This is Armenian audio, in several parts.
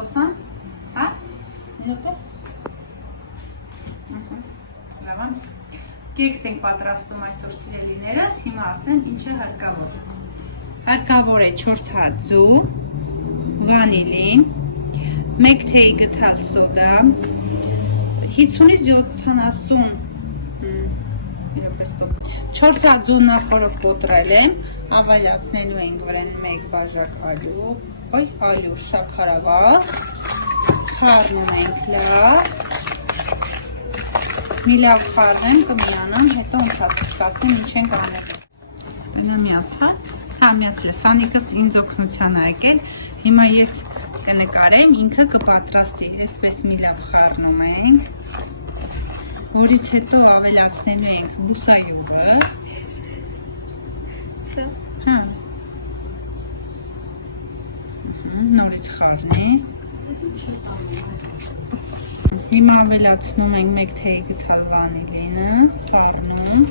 խոսան, հա, նոտը, լավան, կեքս ենք պատրաստում այսօր սիրելիներս, հիմա ասեմ ինչ է հարկավոր, հարկավոր է 4 հատ ձու, վանիլին, 1 թեյ գթած սոդա, 50-ից 70 4 հատ ձու նախորդ կոտրել եմ, ավելացնելու ենք վրան 1 բաժակ ալյուր շաքարավազ, խառնում ենք լավ, մի լավ խառնեմ, կմիանամ, հետո ընթացք կասեմ ինչ ենք անելու։ Տնա միացա, միացել է, Սանիկս ինձ օգնության ա եկել, հիմա ես կնկարեմ, ինքը կպատրաստի, այսպես մի լավ խառնում ենք, որից հետո ավելացնելու ենք բուսայուղը, նորից խառնի, հիմա ավելացնում ենք 1 թեյ գթալ վանիլինը, խառնում,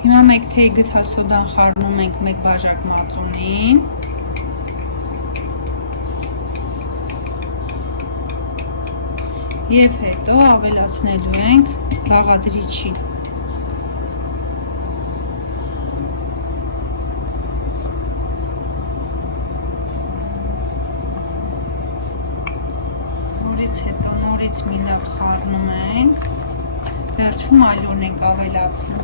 Հիմա 1 թեյ գթալ սոդան խառնում ենք 1 բաժակ մածունին, և հետո ավելացնելու ենք բաղադրիչի, որից հետո նորից մի լավ խառնում ենք, վերջում ալյուրն ենք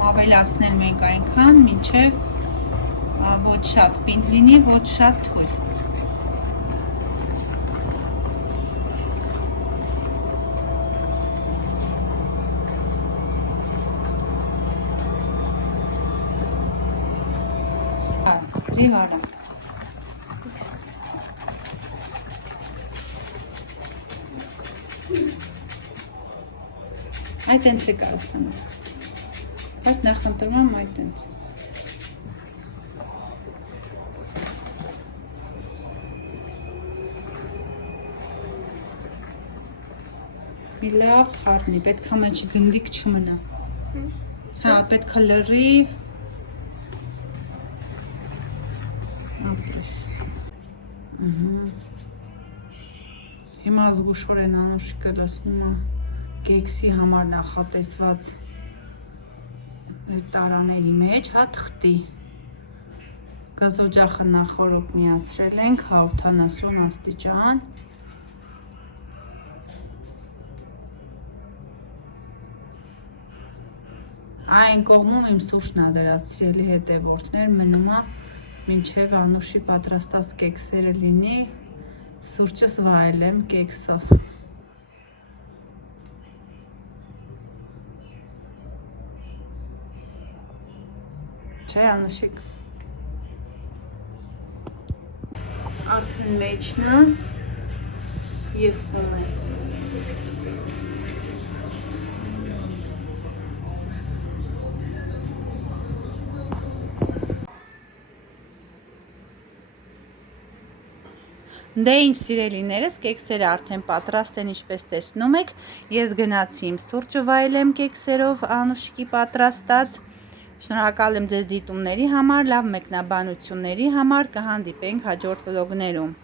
ավելացնելու ենք այնքան, մինչև ոչ շատ պինդ լինի, ոչ շատ թույլ։ Ռիվարա։ Այդ ենց է կարասանով, բայց նախընտրում եմ այդ ենց։ Մի լավ խառնի, պետք է մեջի գնդիկ չմնա, հա, պետք է լրիվ, ապրես, հիմա զգուշորեն Անուշիկը լսնում է կեքսի համար նախատեսված տարաների մեջ, հա, թղթի, գազօջախը նախորդ միացրել ենք 170 աստիճան, այն կողմում իմ սուրճն ա դրած սիրելի հետևորդներ, մնում է մինչև Անուշի պատրաստած կեքսերը լինի, սուրճս վայելեմ կեքսով։ Չէ, Անուշիկ։ Արդեն մեջն է եփվում է։ Դե ինչ սիրելիներս, կեքսերը արդեն պատրաստ են, ինչպես տեսնում եք, ես գնացի իմ սուրճը վայելեմ կեքսերով Անուշիկի պատրաստած, շնորհակալ եմ ձեզ դիտումների համար, լավ մեկնաբանությունների համար, կհանդիպենք հաջորդ վլոգներում։